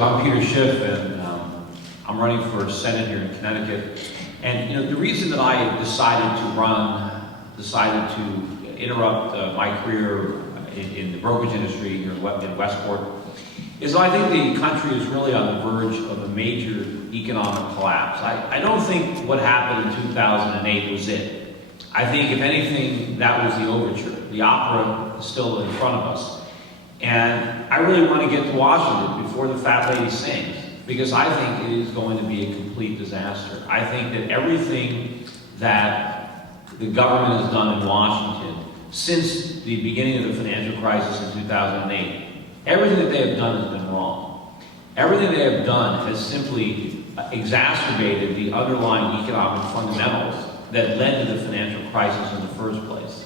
Well, I'm Peter Schiff, and I'm running for Senate here in Connecticut. And the reason that I decided to interrupt my career in the brokerage industry here in Westport, is I think the country is really on the verge of a major economic collapse. I don't think what happened in 2008 was it. I think, if anything, that was the overture. The opera is still in front of us. And I really want to get to Washington before the fat lady sings, because I think it is going to be a complete disaster. I think that everything that the government has done in Washington since the beginning of the financial crisis in 2008, everything that they have done has been wrong. Everything they have done has simply exacerbated the underlying economic fundamentals that led to the financial crisis in the first place.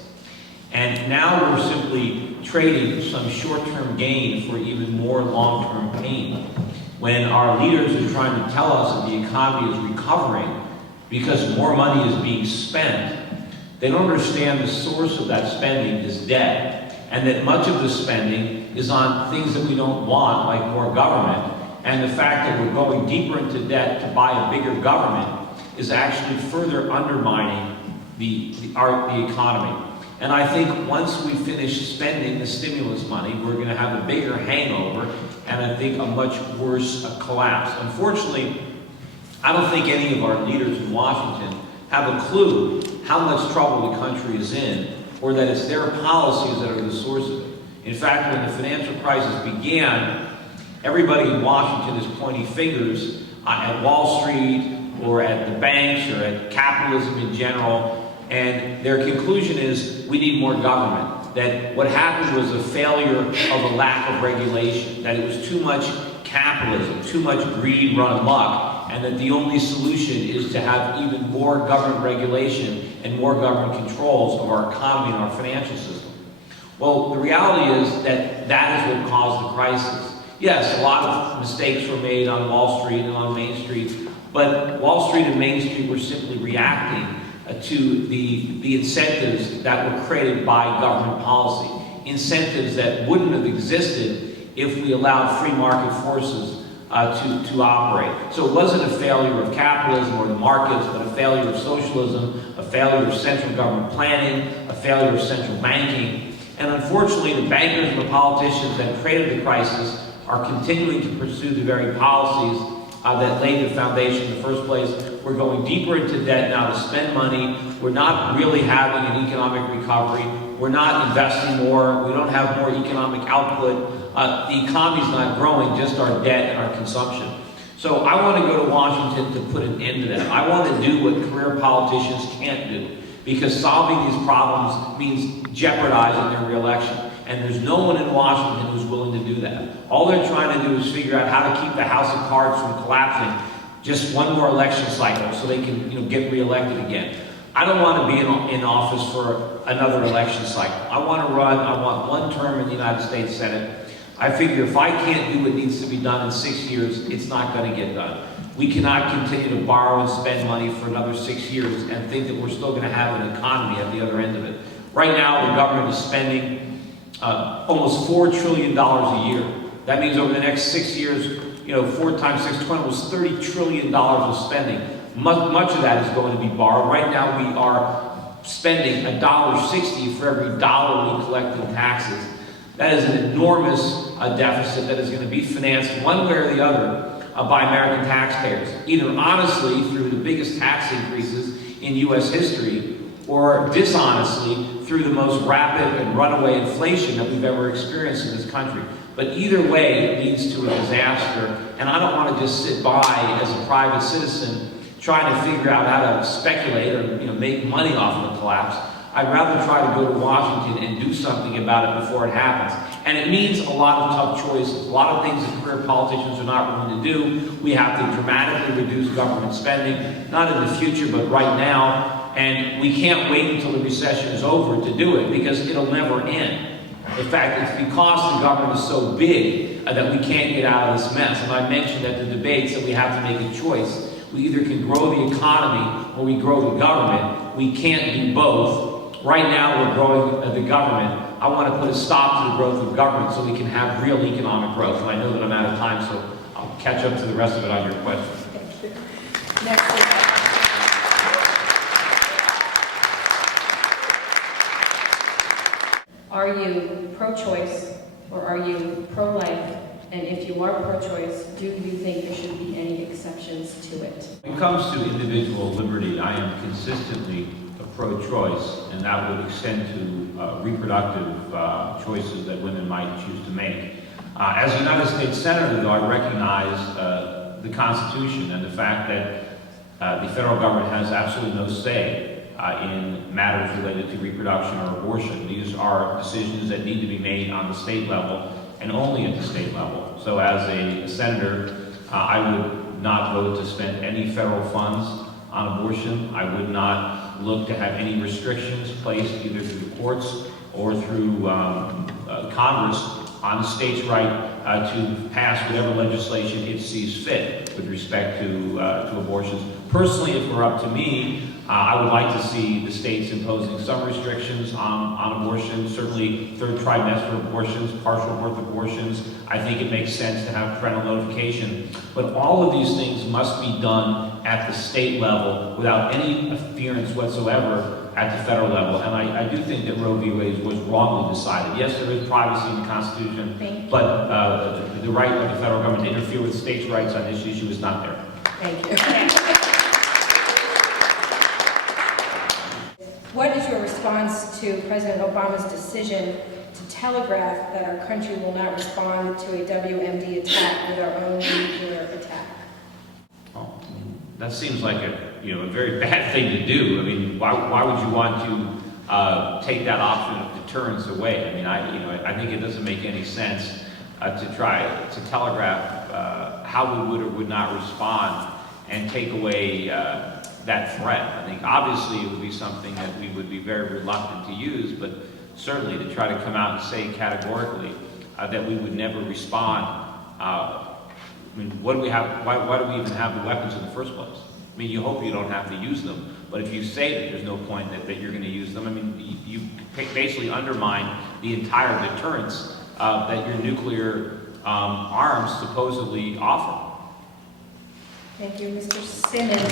And now we're simply trading some short-term gain for even more long-term pain. When our leaders are trying to tell us that the economy is recovering because more money is being spent, they don't understand the source of that spending is debt, and that much of the spending is on things that we don't want, like more government, and the fact that we're going deeper into debt to buy a bigger government is actually further undermining the economy. And I think once we finish spending the stimulus money, we're going to have a bigger hangover and I think a much worse collapse. Unfortunately, I don't think any of our leaders in Washington have a clue how much trouble the country is in, or that it's their policies that are the source of it. In fact, when the financial crisis began, everybody in Washington is pointing fingers at Wall Street or at the banks or at capitalism in general. And their conclusion is, we need more government. That what happened was a failure of a lack of regulation, that it was too much capitalism, too much greed run amok, and that the only solution is to have even more government regulation and more government controls of our economy and our financial system. Well, the reality is that that is what caused the crisis. Yes, a lot of mistakes were made on Wall Street and on Main Street, but Wall Street and Main Street were simply reacting to the incentives that were created by government policy. Incentives that wouldn't have existed if we allowed free market forces to operate. So it wasn't a failure of capitalism or the markets, but a failure of socialism, a failure of central government planning, a failure of central banking. And unfortunately, the bankers and the politicians that created the crisis are continuing to pursue the very policies that laid the foundation in the first place. We're going deeper into debt now to spend money. We're not really having an economic recovery. We're not investing more. We don't have more economic output. The economy's not growing, just our debt and our consumption. So I want to go to Washington to put an end to that. I want to do what career politicians can't do, because solving these problems means jeopardizing their reelection. And there's no one in Washington who's willing to do that. All they're trying to do is figure out how to keep the house of cards from collapsing just one more election cycle so they can get reelected again. I don't want to be in office for another election cycle. I want to run, I want one term in the United States Senate. I figure if I can't do what needs to be done in 6 years, it's not going to get done. We cannot continue to borrow and spend money for another 6 years and think that we're still going to have an economy at the other end of it. Right now, the government is spending almost $4 trillion a year. That means over the next 6 years, 4 times 6, 20 was $30 trillion of spending. Much of that is going to be borrowed. Right now, we are spending $1.60 for every dollar we collect in taxes. That is an enormous deficit that is going to be financed one way or the other by American taxpayers, either honestly through the biggest tax increases in U.S. history, or dishonestly through the most rapid and runaway inflation that we've ever experienced in this country. But either way, it leads to a disaster, and I don't want to just sit by as a private citizen trying to figure out how to speculate or make money off of the collapse. I'd rather try to go to Washington and do something about it before it happens. And it means a lot of tough choices, a lot of things that career politicians are not willing to do. We have to dramatically reduce government spending, not in the future, but right now. And we can't wait until the recession is over to do it, because it'll never end. In fact, it's because the government is so big that we can't get out of this mess. And I mentioned at the debates that we have to make a choice. We either can grow the economy or we grow the government. We can't do both. Right now, we're growing the government. I want to put a stop to the growth of government so we can have real economic growth. And I know that I'm out of time, so I'll catch up to the rest of it on your question. Thank you. Next is are you pro-choice or are you pro-life? And if you are pro-choice, do you think there should be any exceptions to it? When it comes to individual liberty, I am consistently a pro-choice, and that would extend to reproductive choices that women might choose to make. As a United States Senator, though, I recognize the Constitution and the fact that the federal government has absolutely no say in matters related to reproduction or abortion. These are decisions that need to be made on the state level and only at the state level. So as a senator, I would not vote to spend any federal funds on abortion. I would not look to have any restrictions placed either through the courts or through Congress on the state's right to pass whatever legislation it sees fit with respect to abortions. Personally, if it were up to me, I would like to see the states imposing some restrictions on abortion, certainly third trimester abortions, partial birth abortions. I think it makes sense to have parental notification. But all of these things must be done at the state level without any interference whatsoever at the federal level. And I do think that Roe v. Wade was wrongly decided. Yes, there is privacy in the Constitution, but the right of the federal government to interfere with states' rights on this issue is not there. Thank you. What is your response to President Obama's decision to telegraph that our country will not respond to a WMD attack with our own nuclear attack? Well, that seems like a very bad thing to do. I mean, why would you want to take that option of deterrence away? I mean, I think it doesn't make any sense to try to telegraph how we would or would not respond and take away that threat. I think obviously it would be something that we would be very reluctant to use, but certainly to try to come out and say categorically that we would never respond. I mean, what do we have? Why do we even have the weapons in the first place? I mean, you hope you don't have to use them, but if you say that there's no point that you're going to use them, I mean, you basically undermine the entire deterrence that your nuclear arms supposedly offer. Thank you, Mr. Simmons.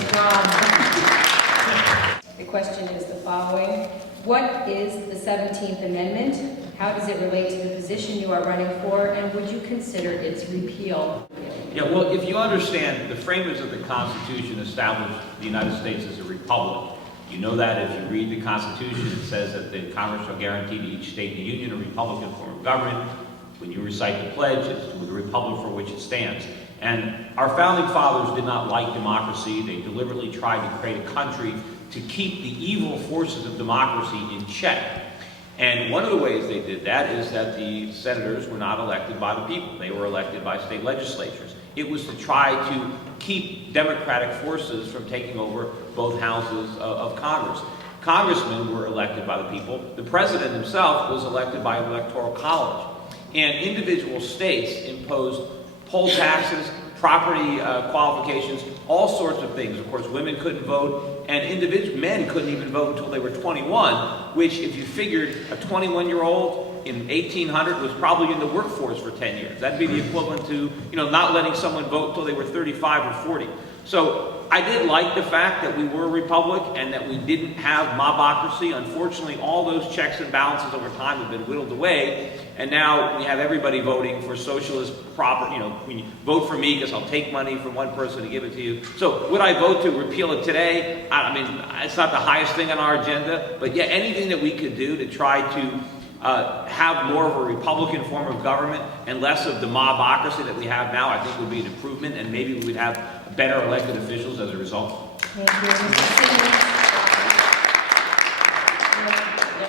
The question is the following. What is the 17th Amendment? How does it relate to the position you are running for, and would you consider its repeal? Yeah, well, if you understand, the framers of the Constitution established the United States as a republic. You know that if you read the Constitution, it says that the Congress shall guarantee to each state in the Union a republican form of government. When you recite the pledge, it's to the republic for which it stands. And our founding fathers did not like democracy. They deliberately tried to create a country to keep the evil forces of democracy in check. And one of the ways they did that is that the senators were not elected by the people. They were elected by state legislatures. It was to try to keep democratic forces from taking over both houses of Congress. Congressmen were elected by the people. The president himself was elected by an electoral college. And individual states imposed poll taxes, property qualifications, all sorts of things. Of course, women couldn't vote, and men couldn't even vote until they were 21, which, if you figured a 21-year-old in 1800 was probably in the workforce for 10 years. That'd be the equivalent to, not letting someone vote until they were 35 or 40. So I did like the fact that we were a republic and that we didn't have mobocracy. Unfortunately, all those checks and balances over time have been whittled away, and now we have everybody voting for socialist when you vote for me because I'll take money from one person to give it to you. So would I vote to repeal it today? I mean, it's not the highest thing on our agenda, but yeah, anything that we could do to try to have more of a Republican form of government and less of the mobocracy that we have now, I think would be an improvement, and maybe we would have better elected officials as a result. Thank you, Mr. Simmons.